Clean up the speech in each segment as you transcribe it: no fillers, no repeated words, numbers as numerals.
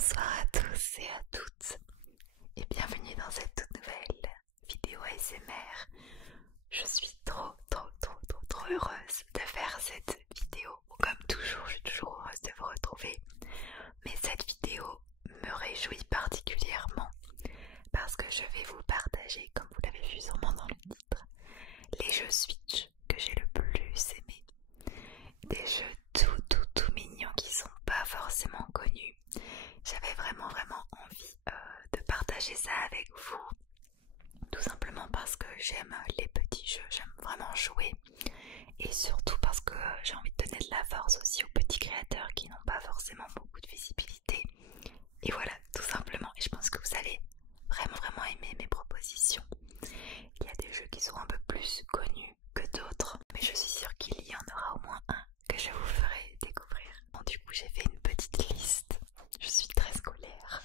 Bonsoir à tous et à toutes et bienvenue dans cette toute nouvelle vidéo ASMR. Je suis trop heureuse de faire cette vidéo. Comme toujours, je suis toujours heureuse de vous retrouver. Mais cette vidéo me réjouit particulièrement parce que je vais vous partager, comme vous l'avez vu sûrement dans le titre, les jeux Switch que j'ai le plus aimé. Des jeux tout mignons qui sont pas forcément connus. J'avais vraiment envie de partager ça avec vous, tout simplement parce que j'aime les petits jeux, j'aime vraiment jouer et surtout parce que j'ai envie de donner de la force aussi aux petits créateurs qui n'ont pas forcément beaucoup de visibilité. Et voilà, tout simplement, et je pense que vous allez vraiment aimer mes propositions. Il y a des jeux qui sont un peu plus connus que d'autres, mais je suis sûre qu'il y en aura au moins un que je vous ferai découvrir. Bon, du coup, j'ai fait une petite liste. Je suis très scolaire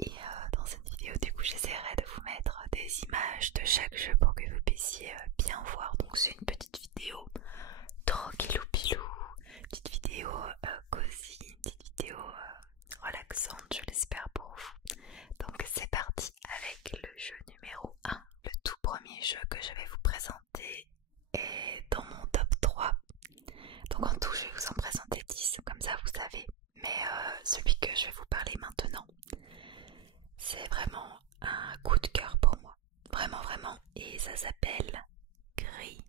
et dans cette vidéo, du coup, j'essaierai de vous mettre des images de chaque jeu pour que vous puissiez bien voir. Donc, c'est une petite vidéo tranquillou pilou, petite vidéo cosy, une petite vidéo relaxante, je l'espère pour vous. Donc, c'est parti avec le jeu numéro 1. Le tout premier jeu que je vais vous présenter est dans mon top 3. Donc en tout, je vais vous en présenter 10, comme ça vous savez. Mais celui que je vais vous parler maintenant, c'est vraiment un coup de cœur pour moi. Vraiment. Et ça s'appelle Gris.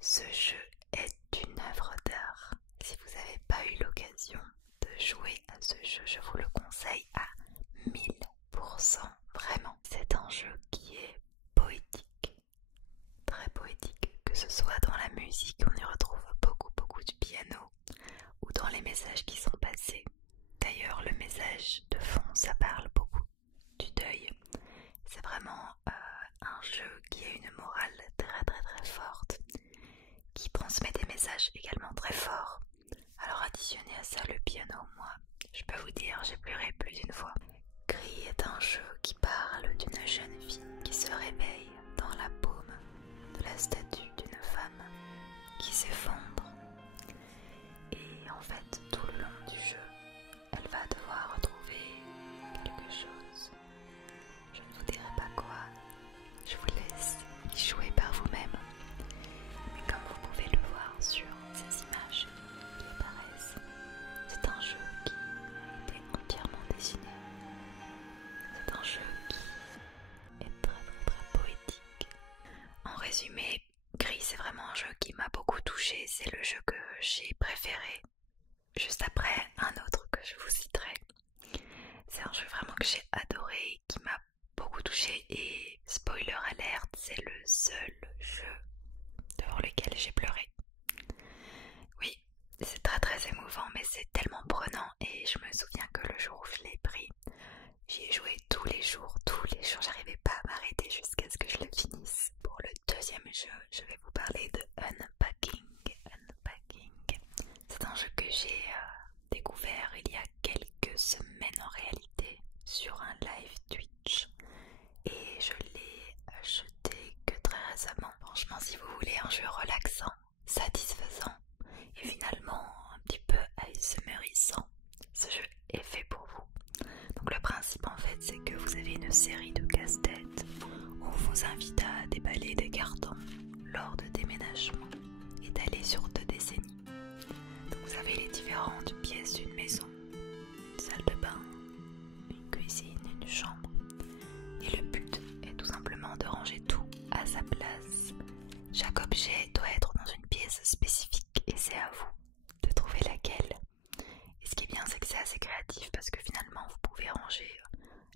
Ce jeu est une œuvre d'art. Si vous n'avez pas eu l'occasion de jouer à ce jeu, je vous le conseille à 1000%. Vraiment, c'est un jeu qui est poétique, très poétique, que ce soit dans la musique, on y retrouve beaucoup de piano, ou dans les messages qui sont passés. D'ailleurs, le message de fond, ça parle beaucoup du deuil. C'est vraiment un jeu qui a une morale très forte, qui transmet des messages également très forts. Alors additionné à ça, le piano, moi, je peux vous dire, j'ai pleuré plus d'une fois. Gris est un jeu qui parle d'une jeune fille qui se réveille dans la paume de la statue d'une femme qui s'effondre. Et en fait, tout le long du jeu, elle va devoir retrouver quelque chose. Je ne vous dirai pas quoi, je vous laisse y jouer par vous-même. Mais comme vous pouvez le voir sur ces images qui apparaissent, c'est un jeu qui a été entièrement dessiné. C'est un jeu qui est très poétique. En résumé, Gris, c'est vraiment un jeu qui m'a beaucoup touchée. C'est le jeu que j'ai préféré, juste après un autre que je vous citerai. C'est un jeu vraiment que j'ai adoré, qui m'a beaucoup touchée. Et spoiler alert, c'est le seul jeu devant lequel j'ai pleuré. Oui, c'est très émouvant, mais c'est tellement prenant. Et je me souviens que le jour où je l'ai pris, j'y ai joué tous les jours, j'arrivais pas à m'arrêter jusqu'à ce que je le finisse. Pour le deuxième jeu, je vais vous parler de Unpacking. C'est un jeu que j'ai découvert il y a quelques semaines en réalité sur un live Twitch et je l'ai acheté que très récemment. Franchement, si vous voulez un jeu relaxant, satisfaisant et finalement un petit peu ASMRissant, ce jeu est fait pour vous. Donc le principe en fait, c'est que vous avez une série de casse-têtes où on vous invite à déballer des cartons lors de déménagements et d'aller sur 2 décennies. Donc vous avez les différentes pièces d'une maison, une salle de bain, une cuisine, une chambre. Et le but est tout simplement de ranger tout à sa place. Chaque objet doit être dans une pièce spécifique et c'est à vous de trouver laquelle. Et ce qui est bien, c'est que c'est assez créatif parce que finalement vous pouvez ranger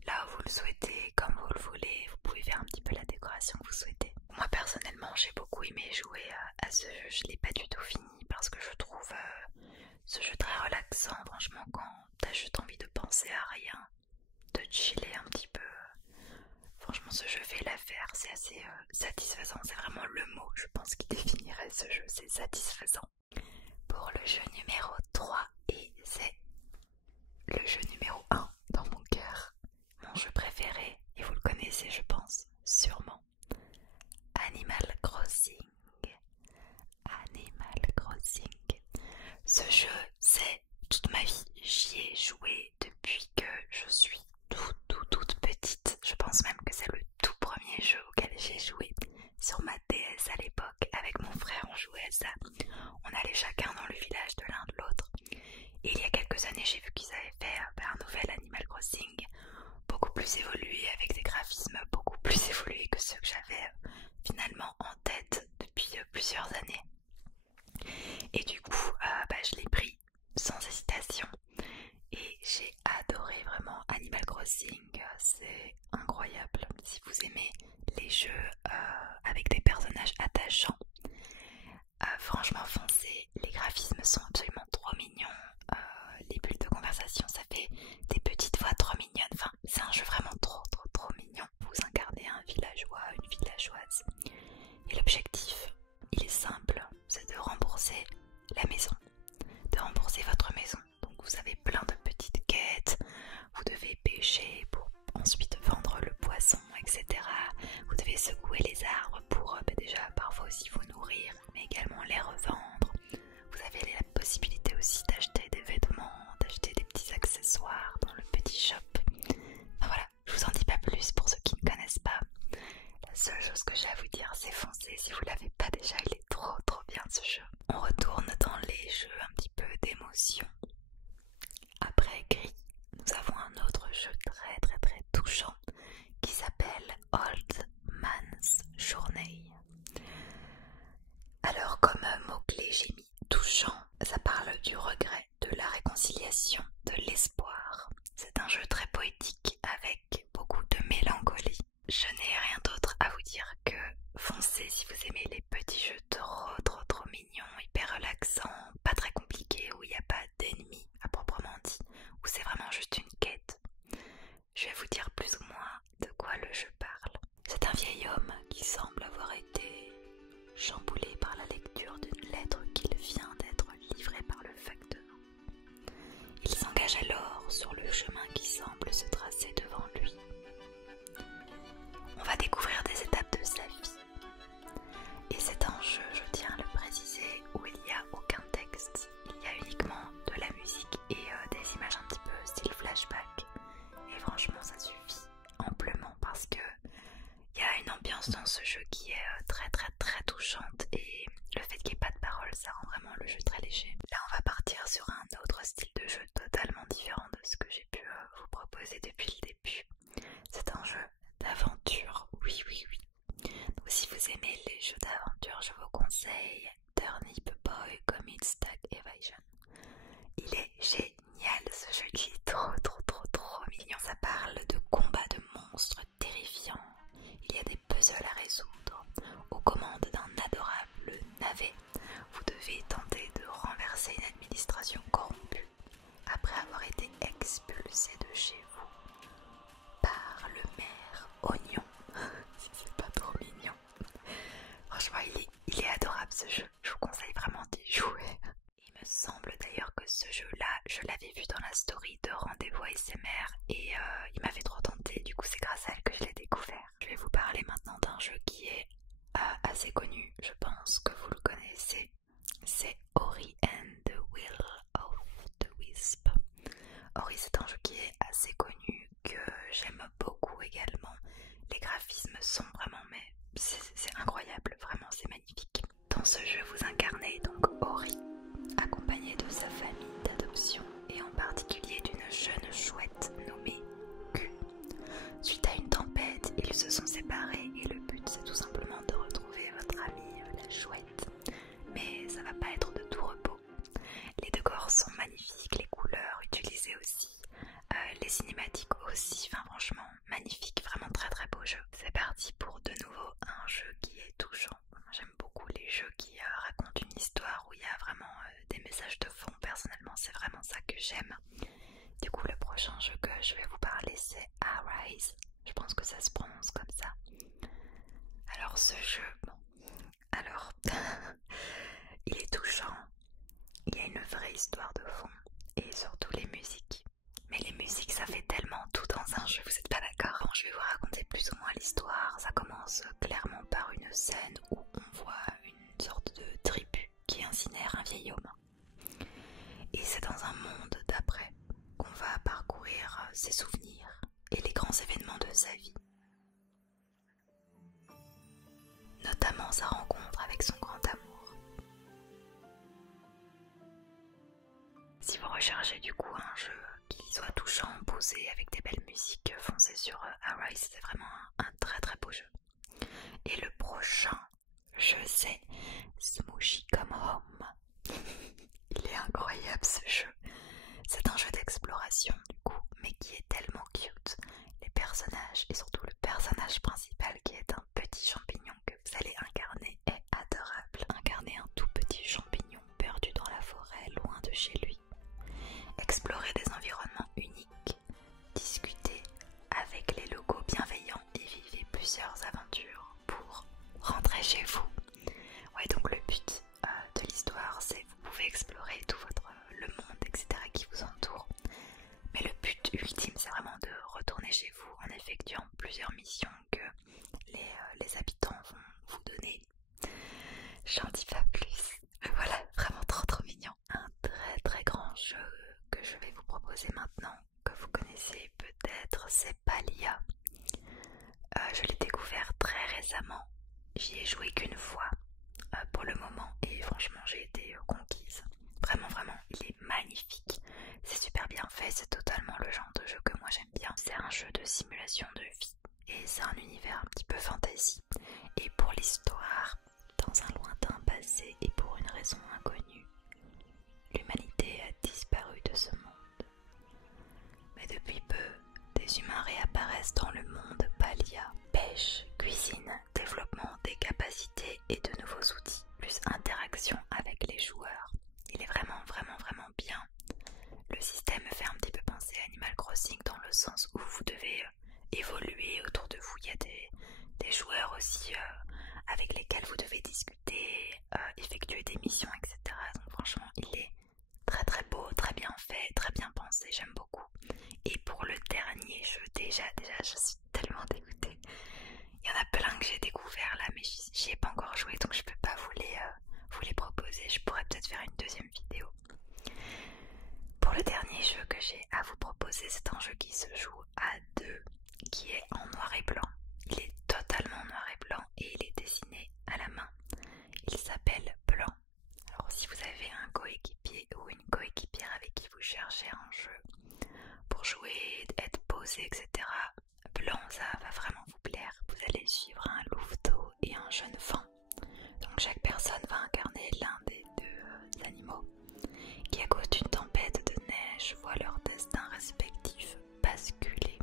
là où vous le souhaitez, comme vous le voulez. Vous pouvez faire un petit peu la décoration que vous souhaitez. Moi personnellement, j'ai beaucoup aimé jouer à ce jeu. Je ne l'ai pas du tout fini parce que je trouve ce jeu très relaxant. Franchement, quand t'as juste envie de penser à rien, de chiller un petit peu, franchement ce jeu fait l'affaire. C'est assez satisfaisant. C'est vraiment le mot, je pense, qui définirait ce jeu. C'est satisfaisant. Pour le jeu numéro 3, et c'est le jeu numéro 1 dans mon cœur, mon jeu préféré, et vous le connaissez je pense, sûrement, Animal Crossing. Ce jeu, c'est toute plus évolué, avec des graphismes beaucoup plus évolués que ceux que j'avais finalement en tête depuis plusieurs années. Et du coup, je l'ai pris sans hésitation et j'ai adoré vraiment Animal Crossing, c'est incroyable. Si vous aimez les jeux avec des personnages attachants, franchement foncez, les graphismes sont absolument trop mignons, les bulles de conversation ça fait des petites voix trop mignonnes, enfin c'est un jeu vraiment trop mignon. Vous incarnez un villageois, une villageoise et l'objectif il est simple, c'est de rembourser la maison, de rembourser votre maison. Donc vous avez plein de petites quêtes, vous devez pêcher pour ensuite vendre le poisson, etc. Vous devez secouer les arbres pour déjà parfois aussi vous nourrir, mais également les revendre. Vous avez la possibilité aussi d'acheter des vêtements, d'acheter des petits accessoires dans le petit shop. Enfin voilà, je vous en dis pas plus pour ceux qui ne connaissent pas. La seule chose que j'ai à vous dire, c'est foncez si vous l'avez pas déjà, il est trop bien ce jeu. On retourne dans les jeux un petit peu d'émotion. Après Gris, nous avons un autre jeu très touchant qui s'appelle Old Man's Journey. Alors comme mot-clé j'ai mis touchant, ça parle du regret, de la réconciliation, de l'espoir. C'est un jeu très poétique avec beaucoup de mélancolie. Je n'ai rien d'autre à vous dire que foncez si vous aimez les petits jeux trop mignons, hyper relaxants, pas très compliqués, où il n'y a pas d'ennemis à proprement dit, où c'est vraiment juste une quête. Je vais vous dire plus ou moins de quoi le jeu parle. C'est un vieil homme qui semble avoir été chamboulé par la lecture d'une lettre qu'il vient d'être livrée par le facteur. Il s'engage alors sur le chemin qui semble se tracer devant lui. On va découvrir des étapes de sa vie. Et c'est un jeu, je tiens à le préciser, où il n'y a aucun texte. Il y a uniquement de la musique et des images un petit peu style flashback. Et franchement ça suffit amplement parce que il y a une ambiance dans ce jeu qui est très touchante, et le fait qu'il n'y ait pas de paroles ça rend vraiment le jeu très léger. Là on va partir sur un autre style de jeu totalement différent de ce que j'ai pu vous proposer depuis le début. C'est un jeu d'aventure, oui. Donc si vous aimez les jeux d'aventure, je vous conseille Turnip Boy Commit Stack Evasion. Il est génial ce jeu, il est trop mignon. Ça parle de combats de monstres terrifiants. Il y a des puzzles à résoudre. Aux commandes d'un adorable navet, vous devez tenter de renverser une administration corrompue après avoir été expulsé de chez vous par le maire Oignon. Si c'est pas trop mignon. Franchement, il est adorable ce jeu. Je vous conseille vraiment d'y jouer. Il me semble d'ailleurs que ce jeu-là, je l'avais vu dans la story de Rendez-vous ASMR et il m'avait trop tenté. Du coup, c'est grâce à elle que je l'ai découvert. Je vais vous parler maintenant d'un jeu qui est assez connu. Je pense que vous le connaissez. C'est Ori and the Will of the Wisp. Ori, c'est un jeu qui est assez connu, que j'aime beaucoup également. Les graphismes sont vraiment, mais c'est incroyable, vraiment c'est magnifique. Dans ce jeu, vous incarnez donc Ori, accompagné de sa famille d'adoption et en particulier d'une jeune chouette nommée Q. Suite à une tempête, ils se sont séparés et le but c'est tout simplement de retrouver votre amie la chouette. Mais ça va pas être de tout repos. Les décors sont magnifiques, les couleurs utilisées aussi, les cinématiques aussi, enfin franchement magnifique, vraiment très beau jeu. C'est parti pour de nouveau un jeu qui est touchant. J'aime beaucoup les jeux qui racontent une histoire où il y a vraiment des messages de fond. Personnellement c'est vraiment ça que j'aime. Du coup le prochain jeu que je vais vous parler c'est Arise. Je pense que ça se prononce comme ça. Alors ce jeu, alors il est touchant. Il y a une vraie histoire de fond et surtout les musiques. Mais les musiques ça fait tellement tout dans un jeu, vous êtes pas d'accord? Bon, je vais vous raconter plus ou moins l'histoire. Ça commence clairement par une scène où on voit une sorte de tribu qui incinère un vieil homme. Et c'est dans un monde d'après qu'on va parcourir ses souvenirs et les grands événements de sa vie. Notamment sa rencontre avec son grand amour. Si vous recherchez du coup un jeu qui soit touchant, posé, avec des belles musiques, foncez sur Rise, c'est vraiment un très très beau jeu. Et le prochain jeu, c'est Smoochy Come Home. Il est incroyable ce jeu. C'est un jeu d'exploration du coup, mais qui est tellement cute. Les personnages, et surtout le personnage principal qui est un petit champignon que vous allez incarner, est adorable. Incarner un tout petit champignon perdu dans la forêt, loin de chez lui. Explorer des environnements uniques. Discuter avec les locaux bienveillants et vivre plusieurs aventures pour rentrer chez vous. Ouais, donc le but de l'histoire, c'est vous pouvez explorer tout le monde, etc. qui vous entoure. Mais le but ultime, c'est vraiment de retourner chez vous en effectuant plusieurs missions que les habitants vont vous donner. J'en dis pas plus. Mais voilà, vraiment trop mignon. Un très très grand jeu que je vais vous proposer maintenant, que vous connaissez peut-être, c'est Palia. Je l'ai découvert très récemment. J'y ai joué qu'une fois pour le moment et franchement j'ai été conquise. Vraiment, il est magnifique. C'est super bien fait, c'est totalement le genre de jeu que moi j'aime bien. C'est un jeu de simulation de vie et c'est un univers un petit peu fantasy. Et pour l'histoire, dans un lointain passé et pour une raison inconnue, l'humanité a disparu de ce monde. Mais depuis peu, des humains réapparaissent dans le monde Palia. Pêche, cuisine, développement des capacités et de nouveaux outils, plus interaction avec les joueurs. Il est vraiment bien. Le système me fait un petit peu penser à Animal Crossing dans le sens où vous devez évoluer autour de vous. Il y a des joueurs aussi avec lesquels vous devez discuter, effectuer des missions, etc. Donc franchement, il est très beau, très bien fait, très bien pensé, j'aime beaucoup. Et pour le dernier jeu, déjà, je suis tellement dégoûtée. Il y en a plein que j'ai découvert là, mais j'y ai pas encore joué, donc je peux pas vous les proposer. Je pourrais peut-être faire une deuxième vidéo. Pour le dernier jeu que j'ai à vous proposer, c'est un jeu qui se joue à deux, qui est en noir et blanc. Il est totalement noir et blanc et il est dessiné à la main. Il s'appelle Blanc. Alors si vous avez un coéquipier ou une coéquipière avec qui vous cherchez un jeu pour jouer, être posé, etc., Blanc, ça va vraiment vous plaire. Vous allez suivre un louveteau et un jeune faon. Donc chaque personne va incarner l'un des deux animaux qui, à cause d'une tempête de neige, voient leur destin respectif basculer.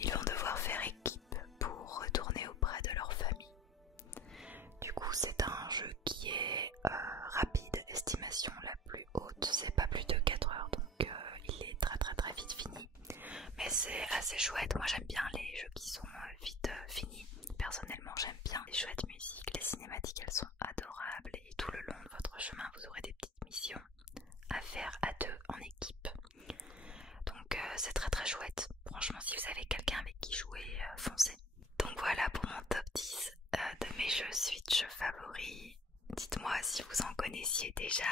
Ils vont devoir faire équipe pour retourner auprès de leur famille. Du coup, c'est un jeu qui est rapide, estimation la plus haute, c'est pas plus de 4 heures, donc il est très vite fini. Mais c'est assez chouette, moi j'aime bien les jeux qui sont vite finis. Personnellement, j'aime bien les chouettes musiques, les cinématiques, elles sont adorables et tout le long de votre chemin, vous aurez des petites missions à faire à deux en équipe. Donc c'est très chouette. Franchement, si vous avez quelqu'un avec qui jouer, foncez. Donc voilà pour mon top 10 de mes jeux Switch favoris. Dites-moi si vous en connaissiez déjà.